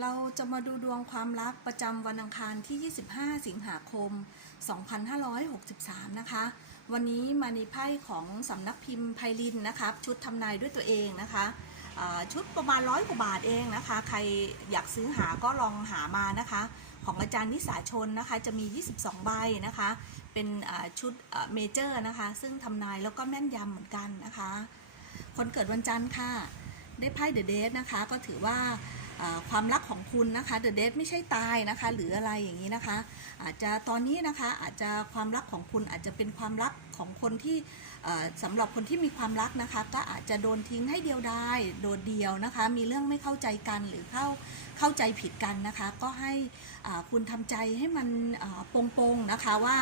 เราจะมาดูดวงความรักประจำวันอังคารที่ 25 สิงหาคม 2563 นะคะ วันนี้มาในไพ่ของสำนักพิมพ์ไพลินนะคะชุดทำนายด้วยตัวเองนะคะชุดประมาณร้อยกว่าบาทเองนะคะ ใครอยากซื้อหาก็ลองหามานะคะ ของอาจารย์นิสาชนนะคะ จะมี 22 ใบนะคะ เป็นชุดเมเจอร์นะคะ ซึ่งทำนายแล้วก็แม่นยำเหมือนกันนะคะ คนเกิดวันจันทร์ค่ะ ได้ไพ่เดอะเดทนะคะ ก็ถือว่า ความรักของคุณนะคะเดอะเดทไม่ใช่ตายนะคะ หรืออะไรอย่างนี้นะคะ อาจจะตอนนี้นะคะอาจจะความรักของคุณอาจจะเป็นความรักของคนที่สำหรับคนที่มีความรักนะคะ ก็อาจจะโดนทิ้งให้เดียวดายโดดเดียวนะคะ มีเรื่องไม่เข้าใจกันหรือเข้า เข้าใจผิดกันนะคะ ก็ให้คุณทำใจให้มันโปร่งๆนะคะว่า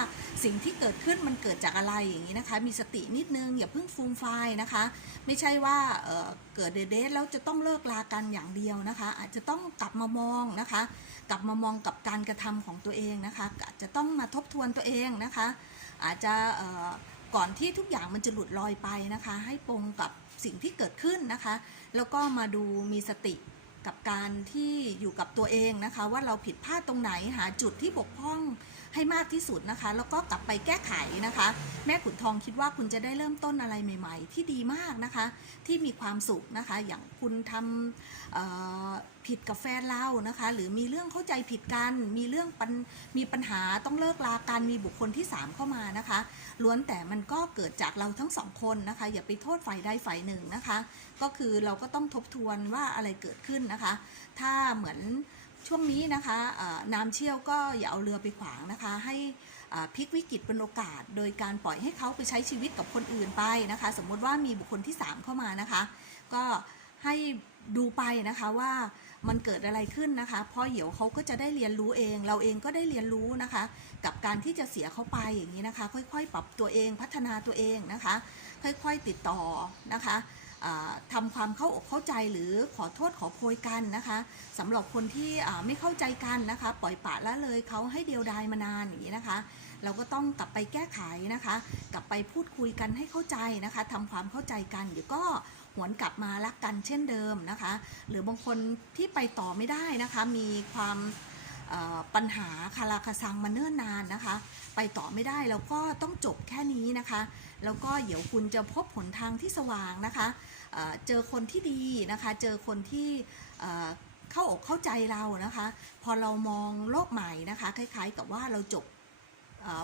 สิ่งที่เกิดขึ้นมันเกิดจากอะไรอย่างนี้นะคะ มีสตินิดนึงอย่าเพิ่งฟูมไฟนะคะ ไม่ใช่ว่าเเกิดเดทแล้วจะต้องเลิกลากันอย่างเดียวนะคะ อาจจะต้องกลับมามองนะคะ กลับมามองกับการกระทำของตัวเองนะคะอาจจะต้องมาทบทวนตัวเองนะคะ อาจจะก่อนที่ทุกอย่างมันจะหลุดลอยไปนะคะ ให้ปรงกับสิ่งที่เกิดขึ้นนะคะ แล้วก็มาดูมีสติ กับการที่อยู่กับตัวเองนะคะ ว่าเราผิดพลาดตรงไหนหาจุดที่บกพร่อง ให้มากที่สุดนะคะ แล้วก็กลับไปแก้ไขนะคะ แม่ขุนทองคิดว่าคุณจะได้เริ่มต้นอะไรใหม่ ๆ ที่ดีมากนะคะ ที่มีความสุขนะคะ อย่างคุณทำผิดกับแฟนเรานะคะ หรือมีเรื่องเข้าใจผิดกัน มีเรื่องปัญมีปัญหาต้องเลิกลากันมีบุคคลที่ 3 เข้ามานะคะ ล้วนแต่มันก็เกิดจากเราทั้งสองคนนะคะ อย่าไปโทษฝ่ายใดฝ่ายหนึ่งนะคะ ก็คือเราก็ต้องทบทวนว่าอะไรเกิดขึ้นนะคะ ถ้าเหมือน ช่วงนี้นะคะน้ำเชี่ยวก็อย่าเอาเรือไปขวางนะคะ ให้พลิกวิกฤตเป็นโอกาส โดยการปล่อยให้เขาไปใช้ชีวิตกับคนอื่นไปนะคะ สมมติว่ามีบุคคลที่ 3 เข้ามานะคะ ก็ให้ดูไปนะคะว่ามันเกิดอะไรขึ้นนะคะเพราะเดี๋ยวเขาก็จะได้เรียนรู้เอง เราเองก็ได้เรียนรู้นะคะ กับการที่จะเสียเขาไปอย่างนี้นะคะ ค่อยๆ ปรับตัวเองพัฒนาตัวเองนะคะ ค่อยๆติดต่อนะคะ อ่าทำความเข้าอกเข้าใจหรือขอโทษขอโพยกันนะคะสำหรับคนที่ไม่เข้าใจกันนะคะ ปล่อยปะละเลยเขาให้เดียวดายมานานอย่างนี้นะคะ เราก็ต้องกลับไปแก้ไขนะคะ กลับไปพูดคุยกันให้เข้าใจนะคะทำความเข้าใจกันเดี๋ยวก็หวนกลับมารักกันเช่นเดิมนะคะ หรือบางคนที่ไปต่อไม่ได้นะคะ มีความปัญหาคาราคาซังมาเนิ่นนานนะคะ ไปต่อไม่ได้แล้วก็ต้องจบแค่นี้นะคะ แล้วก็เดี๋ยวคุณจะพบผลทางที่สว่างนะคะเเจอคนที่ดีนะคะ เจอคนที่เข้าอกเข้าใจเรานะคะ พอเรามองโลกใหม่นะคะ คล้ายๆกับว่าเราจบ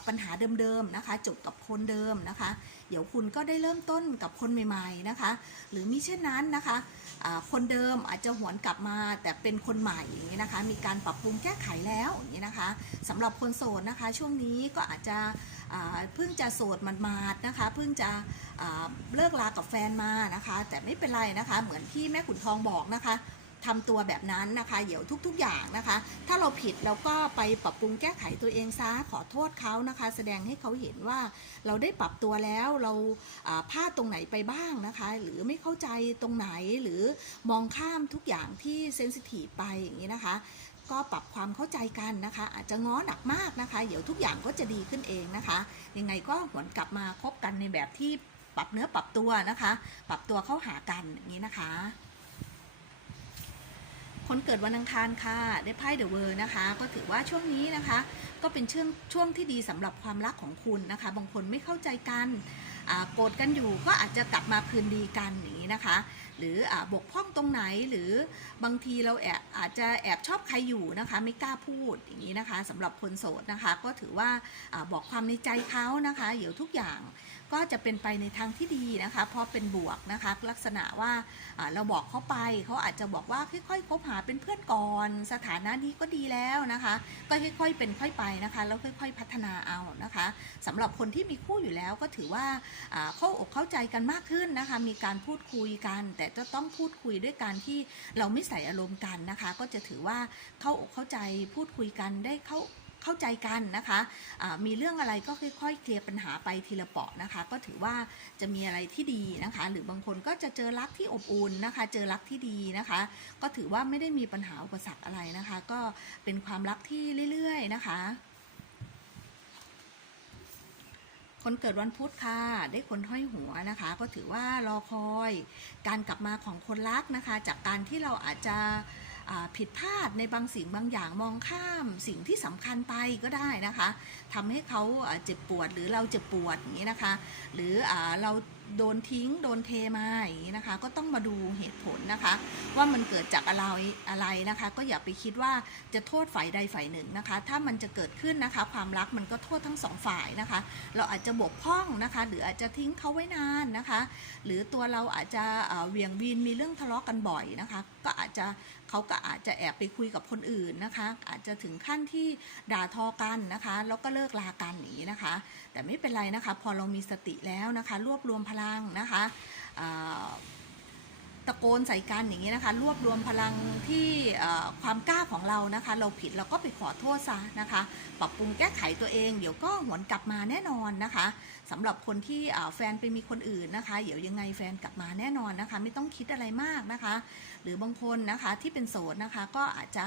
ปัญหาเดิมๆนะคะจบกับคนเดิมนะคะ เดี๋ยวคุณก็ได้เริ่มต้นกับคนใหม่ ๆนะคะ หรือมิเช่นนั้นนะคะคนเดิมอาจจะหวนกลับมาแต่เป็นคนใหม่อย่างนี้นะคะ มีการปรับปรุงแก้ไขแล้วอย่างนี้นะคะสำหรับคนโสดนะคะ ช่วงนี้ก็อาจจะเพิ่งจะโสดหมาดนะคะเพิ่งจะเลิกลากับแฟนมานะคะ แต่ไม่เป็นไรนะคะ เหมือนที่แม่ขุนทองบอกนะคะ ทำตัวแบบนั้นนะคะเดี๋ยวทุก ๆ อย่างนะคะ ถ้าเราผิดเราก็ไปปรับปรุงแก้ไขตัวเองซะขอโทษเขานะคะ แสดงให้เขาเห็นว่าเราได้ปรับตัวแล้วเราอ่าพลาดตรงไหนไปบ้างนะคะ หรือไม่เข้าใจตรงไหนหรือมองข้ามทุกอย่างที่เซนซิทีฟไปอย่างนี้นะคะก็ปรับความเข้าใจกันนะคะ อาจจะง้อหนักมากนะคะ เดี๋ยวทุกอย่างก็จะดีขึ้นเองนะคะ ยังไงก็หวนกลับมาคบกันในแบบที่ปรับเนื้อปรับตัวนะคะ ปรับตัวเข้าหากันอย่างนี้นะคะ คนเกิดวันอังคารค่ะ ได้ไพ่เดอะเวอร์นะคะ ก็ถือว่าช่วงนี้นะคะ ก็เป็นช่วงช่วงที่ดีสำหรับความรักของคุณนะคะ บางคนไม่เข้าใจกันโกรธกันอยู่ก็อาจจะกลับมาคืนดีกันอย่างนี้นะคะ หรืออบกพร่องตรงไหนหรือบางทีเราแอบอาจจะแอบชอบใครอยู่นะคะ ไม่กล้าพูดอย่างนี้นะคะสำหรับคนโสดนะคะ ก็ถือว่าอาบอกความในใจเขานะคะเดี๋ยวทุกอย่าง ก็จะเป็นไปในทางที่ดีนะคะ เพราะเป็นบวกนะคะ ลักษณะว่าเราบอกเขาไปเขาอาจจะบอกว่าค่อยๆคบหาเป็นเพื่อนก่อน สถานะนี้ก็ดีแล้วนะคะ ก็ค่อยๆเป็นค่อยไปนะคะแล้วค่อย ๆ พัฒนาเอานะคะสำหรับคนที่มีคู่อยู่แล้วก็ถือว่าอ่าเข้าอกเข้าใจกันมากขึ้นนะคะ มีการพูดคุยกัน แต่จะต้องพูดคุยด้วยการที่เราไม่ใส่อารมณ์กันนะคะ ก็จะถือว่าเข้าอกเข้าใจพูดคุยกันได้เข้า เข้าใจกันนะคะอ่ามีเรื่องอะไรก็ค่อยๆ เคลียร์ปัญหาไปทีละเปาะนะคะ ก็ถือว่าจะมีอะไรที่ดีนะคะ หรือบางคนก็จะเจอรักที่อบอุ่นนะคะ เจอรักที่ดีนะคะ ก็ถือว่าไม่ได้มีปัญหาอุปสรรคอะไรนะคะ ก็เป็นความรักที่เรื่อยๆนะคะคนเกิดวันพุธค่ะ ได้คนห้อยหัวนะคะ ก็ถือว่ารอคอย การกลับมาของคนรักนะคะ จากการที่เราอาจจะ ผิดพลาดในบางสิ่งบางอย่างมองข้ามสิ่งที่สำคัญไปก็ได้นะคะทำให้เขาเจ็บปวดหรือเราเจ็บปวดอย่างนี้นะคะ หรืออเราโดนทิ้งโดนเทมาอย่างนี้นะคะ ก็ต้องมาดูเหตุผลนะคะ ว่ามันเกิดจากอะไรอะไรนะคะ ก็อย่าไปคิดว่าจะโทษฝ่ายใดฝ่ายหนึ่งนะคะ ถ้ามันจะเกิดขึ้นนะคะ ความรักมันก็โทษทั้งสองฝ่ายนะคะ เราอาจจะบกพร่องนะคะ หรืออาจจะทิ้งเขาไว้นานนะคะ หรือตัวเราอาจจะเหวียงวีนมีเรื่องทะเลาะกันบ่อยนะคะ ก็อาจจะเขาก็อาจจะแอบไปคุยกับคนอื่นนะคะ อาจจะถึงขั้นที่ด่าทอกันนะคะ แล้วก็เลิกลากันหนีนะคะ แต่ไม่เป็นไรนะคะ พอเรามีสติแล้วนะคะ รวบรวมพลังนะคะ ตะโกนใส่กันอย่างนี้นะคะ รวบรวมพลังที่ความกล้าของเรานะคะ เราผิดเราก็ไปขอโทษซะนะคะ ปรับปรุงแก้ไขตัวเอง เดี๋ยวก็หวนกลับมาแน่นอนนะคะสำหรับคนที่แฟนไปมีคนอื่นนะคะ เดี๋ยวยังไงแฟนกลับมาแน่นอนนะคะ ไม่ต้องคิดอะไรมากนะคะ หรือบางคนนะคะที่เป็นโสดนะคะก็อาจจะ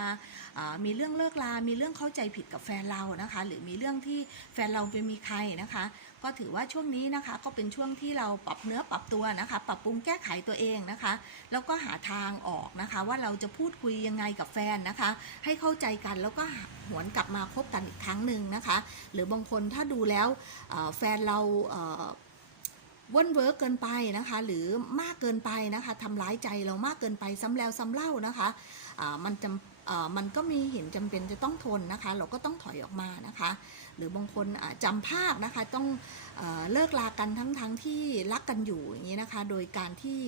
มีเรื่องเลิกลา มีเรื่องเข้าใจผิดกับแฟนเรานะคะ หรือมีเรื่องที่แฟนเราไปมีใครนะคะ ก็ถือว่าช่วงนี้นะคะ ก็เป็นช่วงที่เราปรับเนื้อปรับตัวนะคะ ปรับปรุงแก้ไขตัวเองนะคะ แล้วก็หาทางออกนะคะ ว่าเราจะพูดคุยยังไงกับแฟนนะคะ ให้เข้าใจกันแล้วก็หวนกลับมาคบกันอีกครั้งหนึ่งนะคะ หรือบางคนถ้าดูแล้วแฟนเราเว่นเวิร์กเกินไปนะคะ หรือมากเกินไปนะคะทำร้ายใจเรามากเกินไปซ้ำแล้วซ้ำเล่านะคะอ่ามันจำเอ่อ มันก็มีเห็นจำเป็นจะต้องทนนะคะ เราก็ต้องถอยออกมานะคะ หรือบางคนจำจำภาพนะคะต้องเลิกลากันทั้งทั้งที่รักกันอยู่อย่างนี้นะคะ โดยการที่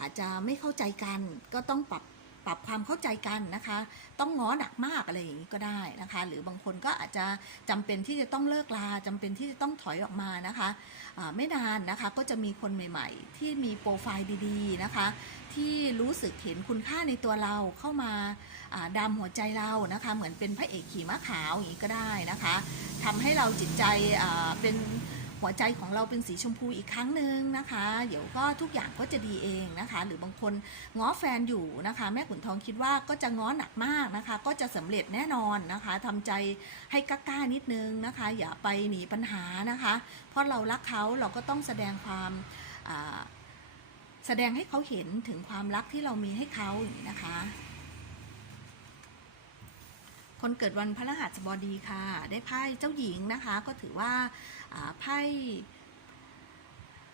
อาจจะไม่เข้าใจกันก็ต้องปรับ ปรับความเข้าใจกันนะคะ ต้องง้อหนักมากอะไรอย่างนี้ก็ได้นะคะ หรือบางคนก็อาจจะจำเป็นที่จะต้องเลิกลาจำเป็นที่จะต้องถอยออกมานะคะไม่นานนะคะก็จะมีคนใหม่ ๆ ที่มีโปรไฟล์ดีๆนะคะ ที่รู้สึกเห็นคุณค่าในตัวเราเข้ามาดามหัวใจเรานะคะ เหมือนเป็นพระเอกขี่ม้าขาวอย่างนี้ก็ได้นะคะทำให้เราจิตใจเป็น หัวใจของเราเป็นสีชมพูอีกครั้งหนึ่งนะคะ เดี๋ยวก็ทุกอย่างก็จะดีเองนะคะ หรือบางคนง้อแฟนอยู่นะคะ แม่ขุนทองคิดว่าก็จะง้อหนักมากนะคะ ก็จะสำเร็จแน่นอนนะคะทำใจให้กล้าๆนิดนึงนะคะ อย่าไปหนีปัญหานะคะ เพราะเรารักเขาเราก็ต้องแสดงความแสดงให้เขาเห็นถึงความรักที่เรามีให้เขาอย่างนี้นะคะ คนเกิดวันพฤหัสบดีค่ะ ได้ไพ่เจ้าหญิงนะคะ ก็ถือว่า ไพ่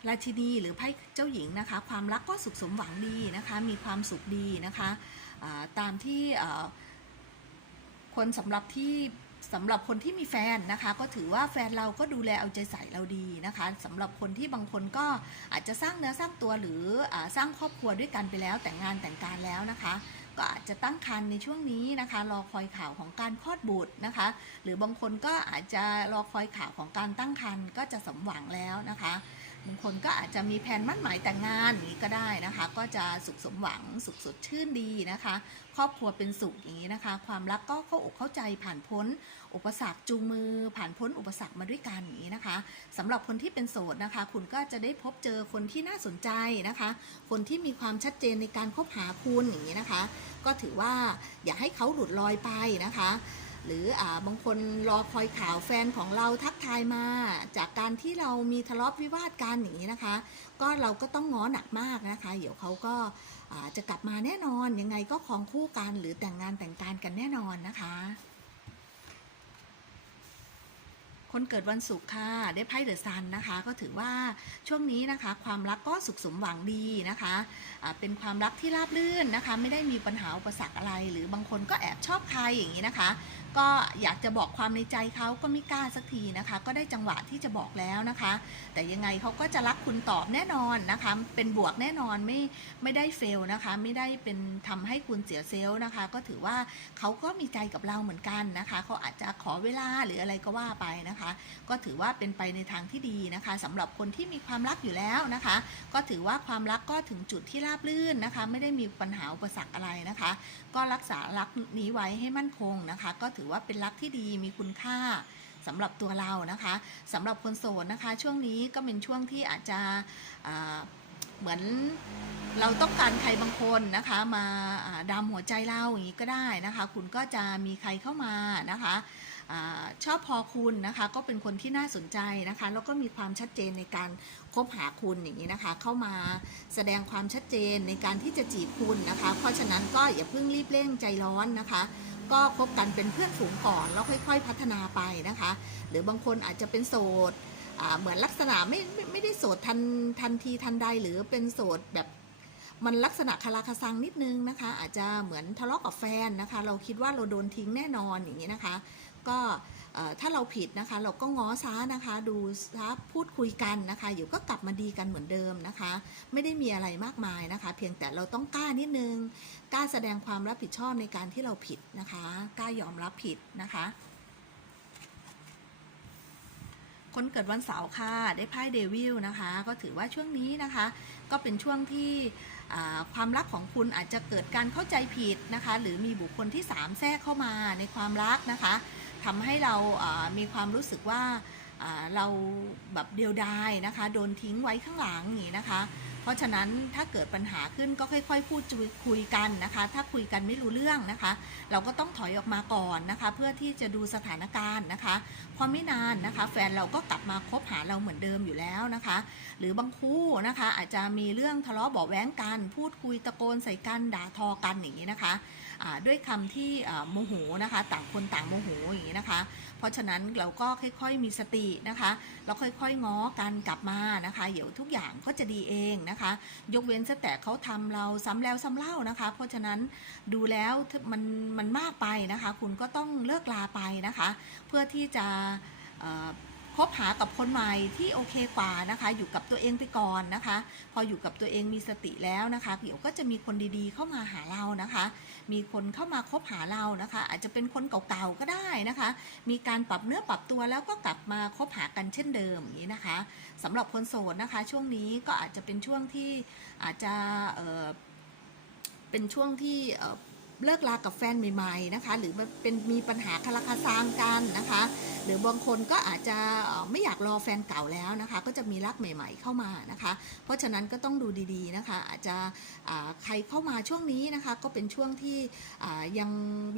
ราชินีหรือไพ่เจ้าหญิงนะคะ ความรักก็สุขสมหวังดีนะคะ มีความสุขดีนะคะาตามที่คนสำหรับที่สำหรับคนที่มีแฟนนะคะ ก็ถือว่าแฟนเราก็ดูแลเอาใจใส่เราดีนะคะสำหรับคนที่บางคนก็อาจจะสร้างเนื้อสร้างตัวหรืออสร้างครอบครัวด้วยกันไปแล้วแต่งงานแต่งการแล้วนะคะ ก็อาจจะตั้งครรภ์ในช่วงนี้นะคะ รอคอยข่าวของการคลอดบุตรนะคะ หรือบางคนก็อาจจะรอคอยข่าวของการตั้งครรภ์ก็จะสมหวังแล้วนะคะ บางคนก็อาจจะมีแผนมั่นหมายแต่งงานอย่างนี้ก็ได้นะคะ ก็จะสุขสมหวังสุขสดชื่นดีนะคะ ครอบครัวเป็นสุขอย่างนี้นะคะ ความรักก็เข้าอกเข้าใจผ่านพ้น อุปสรรคจูงมือ ผ่านพ้นอุปสรรคมาด้วยกันอย่างนี้นะคะสำหรับคนที่เป็นโสดนะคะ คุณก็จะได้พบเจอคนที่น่าสนใจนะคะ คนที่มีความชัดเจนในการคบหาคุณอย่างนี้นะคะ ก็ถือว่าอย่าให้เขาหลุดลอยไปนะคะ หรืออ่าบางคนรอคอยข่าวแฟนของเราทักทายมา จากการที่เรามีทะเลาะวิวาทกันอย่างนี้นะคะ ก็เราก็ต้องง้อหนักมากนะคะ เดี๋ยวเขาก็าจะกลับมาแน่นอนยังไงก็คองคู่กันหรือแต่งงานแต่งการกันแน่นอนนะคะ คนเกิดวันศุกร์ค่ะ ได้ไพ่เดอะซันนะคะ ก็ถือว่าช่วงนี้นะคะ ความรักก็สุขสมหวังดีนะคะอ่าเป็นความรักที่ราบรื่นนะคะ ไม่ได้มีปัญหาอุปสรรคอะไร หรือบางคนก็แอบชอบใครอย่างนี้นะคะ ก็อยากจะบอกความในใจเขาก็ไม่กล้าสักทีนะคะ ก็ได้จังหวะที่จะบอกแล้วนะคะ แต่ยังไงเขาก็จะรักคุณตอบแน่นอนนะคะ เป็นบวกแน่นอนไม่ไม่ได้เฟลนะคะ ไม่ได้เป็นทำให้คุณเสียเซลล์นะคะ ก็ถือว่าเขาก็มีใจกับเราเหมือนกันนะคะเขาอาจจะขอเวลาหรืออะไรก็ว่าไปนะคะ ก็ถือว่าเป็นไปในทางที่ดีนะคะสำหรับคนที่มีความรักอยู่แล้วนะคะ ก็ถือว่าความรักก็ถึงจุดที่ราบรื่นนะคะ ไม่ได้มีปัญหาอุปสรรคอะไรนะคะ ก็รักษารักนี้ไว้ให้มั่นคงนะคะ ก็ถือือว่าเป็นรักที่ดีมีคุณค่าสำหรับตัวเรานะคะสำหรับคนโสดนะคะ ช่วงนี้ก็เป็นช่วงที่อาจจะเหมือนเราต้องการใครบางคนนะคะ มาดามหัวใจเราอย่างนี้ก็ได้นะคะ คุณก็จะมีใครเข้ามานะคะอชอบพอคุณนะคะก็เป็นคนที่น่าสนใจนะคะแล้วก็มีความชัดเจนในการคบหาคุณอย่างนี้นะคะ เข้ามาแสดงความชัดเจนในการที่จะจีบคุณนะคะ เพราะฉะนั้นก็อย่าเพิ่งรีบเร่งใจร้อนนะคะ ก็คบกันเป็นเพื่อนฝูงก่อนแล้วค่อย ๆ พัฒนาไปนะคะ หรือบางคนอาจจะเป็นโสดเหมือนลักษณะไม่ไม่ไม่ได้โสดทันทันทีทันใดหรือเป็นโสดแบบมันลักษณะคาราคาซังนิดนึงนะคะ อาจจะเหมือนทะเลาะกับแฟนนะคะ เราคิดว่าเราโดนทิ้งแน่นอนอย่างนี้นะคะ ก็ถ้าเราผิดนะคะ เราก็ง้อซ้านะคะ ดูซ้าพูดคุยกันนะคะ อยู่ก็กลับมาดีกันเหมือนเดิมนะคะ ไม่ได้มีอะไรมากมายนะคะ เพียงแต่เราต้องกล้านิดนึง กล้าแสดงความรับผิดชอบในการที่เราผิดนะคะ กล้ายอมรับผิดนะคะ คนเกิดวันเสาร์ค่ะ ได้ไพ่เดวิลนะคะ ก็ถือว่าช่วงนี้นะคะ ก็เป็นช่วงที่ความรักของคุณอาจจะเกิดการเข้าใจผิดนะคะ หรือมีบุคคลที่ 3 แทรกเข้ามาในความรักนะคะทำให้เรามีความรู้สึกว่าเราแบบเดียวดายนะคะ โดนทิ้งไว้ข้างหลังอย่างนี้นะคะ เพราะฉะนั้นถ้าเกิดปัญหาขึ้นก็ค่อย ๆ พูดคุยกันนะคะ ถ้าคุยกันไม่รู้เรื่องนะคะ เราก็ต้องถอยออกมาก่อนนะคะ เพื่อที่จะดูสถานการณ์นะคะพอไม่นานนะคะ แฟนเราก็กลับมาคบหาเราเหมือนเดิมอยู่แล้วนะคะ หรือบางคู่นะคะอาจจะมีเรื่องทะเลาะเบาแว้งกัน พูดคุยตะโกนใส่กันด่าทอกันอย่างนี้นะคะ ด้วยคำที่โมโหนะคะ ต่างคนต่างโมโหอย่างนี้นะคะ เพราะฉะนั้นเราก็ค่อยๆมีสตินะคะแล้วค่อยๆง้อกันกลับมานะคะเดี๋ยวทุกอย่างก็จะดีเองนะคะ ยกเว้นแต่เขาทำเราซ้ำแล้วซ้ำเล่านะคะ เพราะฉะนั้นดูแล้วมันมันมากไปนะคะ คุณก็ต้องเลิกลาไปนะคะ เพื่อที่จะ คบหากับคนใหม่ที่โอเคกว่านะคะ อยู่กับตัวเองไปก่อนนะคะ พออยู่กับตัวเองมีสติแล้วนะคะเดี๋ยวก็จะมีคนดีๆเข้ามาหาเรานะคะ มีคนเข้ามาคบหาเรานะคะ อาจจะเป็นคนเก่าๆก็ได้นะคะ มีการปรับเนื้อปรับตัวแล้วก็กลับมาคบหากันเช่นเดิมอย่างนี้นะคะสำหรับคนโสดนะคะ ช่วงนี้ก็อาจจะเป็นช่วงที่อาจจะเเป็นช่วงที่ เลิกลากับแฟนใหม่ๆนะคะ หรือมันเป็นมีปัญหาคาราคาซางกันนะคะ หรือบางคนก็อาจจะไม่อยากรอแฟนเก่าแล้วนะคะ ก็จะมีรักใหม่ ๆ เข้ามานะคะ เพราะฉะนั้นก็ต้องดูดีๆนะคะ อาจจะใครเข้ามาช่วงนี้นะคะ ก็เป็นช่วงที่ยัง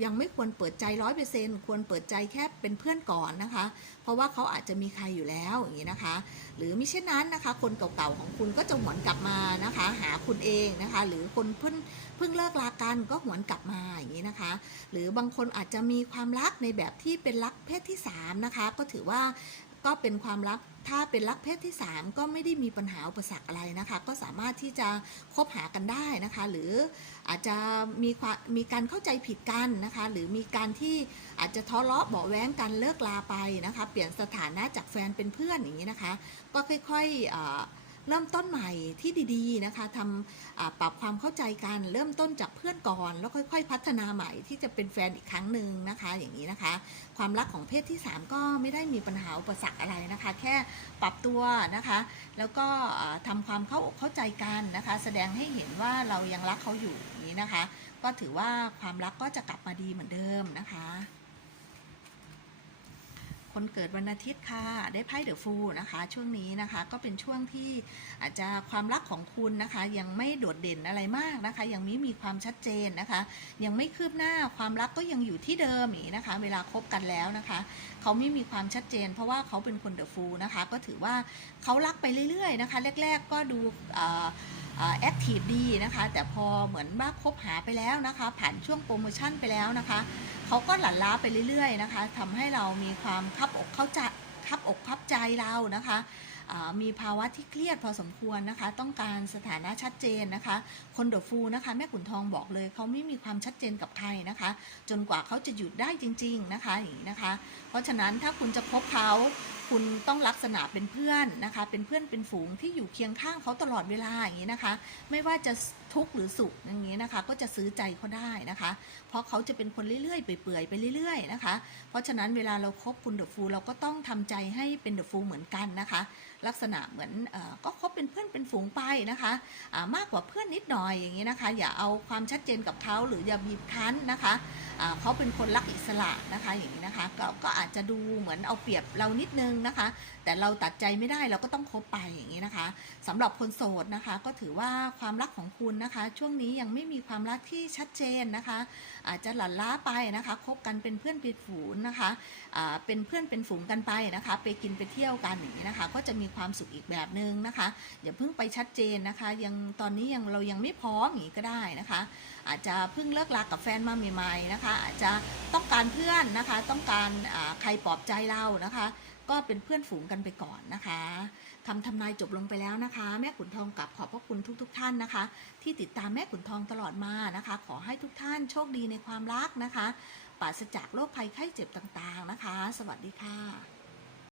ยังไม่ควรเปิดใจร้อยเปอร์เซ็นต์ควรเปิดใจแค่เป็นเพื่อนก่อนนะคะ เพราะว่าเขาอาจจะมีใครอยู่แล้วอย่างนี้นะคะ หรือมิเช่นนั้นนะคะ คนเก่าๆของคุณก็จะหวนกลับมานะคะ หาคุณเองนะคะ หรือคนเพิ่งเพิ่งเลิกลากันก็หวนกลับมาอย่างนี้นะคะ หรือบางคนอาจจะมีความรักในแบบที่เป็นรักเพศที่สามนะคะก็ถือว่า ก็เป็นความรักถ้าเป็นรักเพศที่ 3 ก็ไม่ได้มีปัญหาอุปสรรคอะไรนะคะ ก็สามารถที่จะคบหากันได้นะคะ หรืออาจจะมีความมีการเข้าใจผิดกันนะคะ หรือมีการที่อาจจะทะเลาะเบาะแว้งกันเลิกลาไปนะคะ เปลี่ยนสถานะจากแฟนเป็นเพื่อนอย่างนี้นะคะ ก็ค่อยๆอ่า เริ่มต้นใหม่ที่ดีๆนะคะทำปรับความเข้าใจกันเริ่มต้นจากเพื่อนก่อน แล้วค่อย ๆ พัฒนาใหม่ที่จะเป็นแฟนอีกครั้งหนึ่งนะคะ อย่างนี้นะคะ ความรักของเพศที่ 3 ก็ไม่ได้มีปัญหาอุปสรรคอะไรนะคะ แค่ปรับตัวนะคะ แล้วก็เอ่อทำความเข้าอกเข้าใจกันนะคะ แสดงให้เห็นว่าเรายังรักเขาอยู่อย่างนี้นะคะ ก็ถือว่าความรักก็จะกลับมาดีเหมือนเดิมนะคะ คนเกิดวันอาทิตย์ค่ะ ได้ไพ่เดอะฟูนะคะ ช่วงนี้นะคะ ก็เป็นช่วงที่อาจจะความรักของคุณนะคะ ยังไม่โดดเด่นอะไรมากนะคะ ยังไม่มีความชัดเจนนะคะ ยังไม่คืบหน้าความรักก็ยังอยู่ที่เดิมอย่างนี้นะคะ เวลาคบกันแล้วนะคะเขาไม่มีความชัดเจน เพราะว่าเขาเป็นคนเดอะฟูนะคะ ก็ถือว่าเขารักไปเรื่อยๆนะคะ แรก ๆ ก็ดู แอคทีฟดีนะคะ แต่พอเหมือนว่าคบหาไปแล้วนะคะ ผ่านช่วงโปรโมชั่นไปแล้วนะคะเขาก็หลั่นล้าไปเรื่อยๆนะคะทำให้เรามีความคับอกเข้าใจคับอกคับใจเรานะคะมีภาวะที่เครียดพอสมควรนะคะ ต้องการสถานะชัดเจนนะคะ คนเดอะฟูนะคะ แม่ขุนทองบอกเลยเขาไม่มีความชัดเจนกับใครนะคะ จนกว่าเขาจะหยุดได้จริง ๆนะคะอย่างนี้นะคะ เพราะฉะนั้นถ้าคุณจะคบเขา คุณต้องลักษณะเป็นเพื่อนนะคะ เป็นเพื่อนเป็นฝูงที่อยู่เคียงข้างเขาตลอดเวลาอย่างนี้นะคะ ไม่ว่าจะทุกข์หรือสุขอย่างนี้นะคะ ก็จะซื้อใจเขาได้นะคะ เพราะเขาจะเป็นคนเรื่อยๆ เปื่อยๆไปเรื่อยๆนะคะ เพราะฉะนั้นเวลาเราคบคุณเดอะฟูเราก็ต้องทำใจให้เป็นเดอะฟูเหมือนกันนะคะ ลักษณะเหมือนอก็คบเป็นเพื่อนเป็นฝูงไปนะคะมากกว่าเพื่อนนิดหน่อยอย่างนี้นะคะ อย่าเอาความชัดเจนกับเขาหรืออย่าบีบคั้นนะคะอ่าเขาเป็นคนรักอิสระนะคะอย่างนี้นะคะกก็อาจจะดูเหมือนเอาเปรียบเรานิดนึงนะคะ แต่เราตัดใจไม่ได้เราก็ต้องคบไปอย่างนี้นะคะสำหรับคนโสดนะคะ ก็ถือว่าความรักของคุณนะคะ ช่วงนี้ยังไม่มีความรักที่ชัดเจนนะคะ อาจจะหลั่นล้าไปนะคะคบกันเป็นเพื่อนเป็นฝูงนะคะอ่าเป็นเพื่อนเป็นฝูงกันไปนะคะ ไปกินไปเที่ยวกันอย่างนี้นะคะ ก็จะมีความสุขอีกแบบหนึ่งนะคะอย่าเพิ่งไปชัดเจนนะคะ ยังตอนนี้ยังเรายังไม่พร้อมอย่างนี้ก็ได้นะคะ อาจจะเพิ่งเลิกรักกับแฟนมาใหม่ๆนะคะ อาจจะต้องการเพื่อนนะคะ ต้องการใครปลอบใจเรานะคะ ก็เป็นเพื่อนฝูงกันไปก่อนนะคะคำทำนายจบลงไปแล้วนะคะ แม่ขุนทองกลับขอบพระคุณทุกๆท่านนะคะ ที่ติดตามแม่ขุนทองตลอดมานะคะ ขอให้ทุกท่านโชคดีในความรักนะคะปราศจากโรคภัยไข้เจ็บต่างๆนะคะ สวัสดีค่ะ